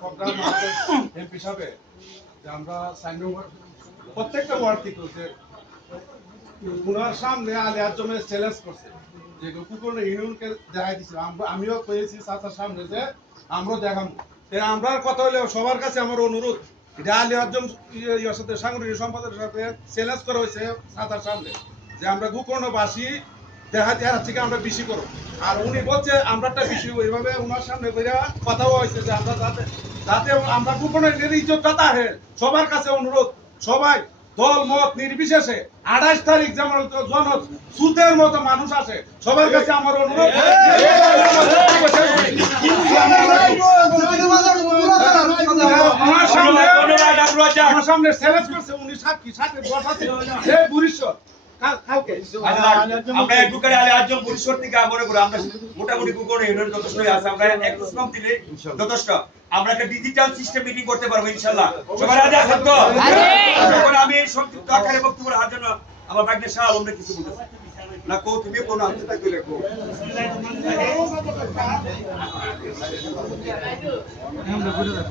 Programme সাহেবে যে আমরা সাইন প্রত্যেকটা ওয়ার্ড থেকে যে ওনার সামনে চ্যালেঞ্জ করছে, যে ইউনিয়নকে দেখাই আমিও কয়েছি চাচার সামনে যে আমরা দেখাম আমরা কথা হলে সবার কাছে আমার অনুরোধ, এটা আলী আজম ইয়ার সাথে সাংগঠনিক সম্পাদকের সাথে চ্যালেঞ্জ করা হয়েছে চাচার সামনে, যে আমরা গুকর্ণবাসী দেখা দেখার থেকে আমরা বেশি করো আর উনি বলছে আমরা বেশি ওইভাবে ওনার সামনে কইরা কথাও হয়েছে যে আমরা যাতে যাতে আমরা গুকর্ণের ইজ্জতটা তাহে সবার কাছে অনুরোধ সবাই দল মত নির্বিশেষে আঠাশ তারিখ যেমন জন সুদের মতো মানুষ আছে সবার কাছে আমার অনুরোধ আমার সামনে আমার করছে উনি সাক্ষী সাথে বসা ছিল এই বুড়িশ্বর আমরা একটু করে আলে আজম পরিষদ থেকে মনে করি আমরা মোটামুটি কুকুরে ইউনিয়ন যথেষ্ট আছে আমরা একটু শ্রম দিলে যথেষ্ট। আমরা একটা ডিজিটাল সিস্টেম মিটিং করতে পারব ইনশাল্লাহ। সবাই রাজি আছেন তো? আমি সংক্ষিপ্ত আকারে বক্তব্য রাখার জন্য আমার ভাগ্নে শাহ আলমরে কিছু বলতেছি। না কো তুমি কোন আনতে থাকবে লেখো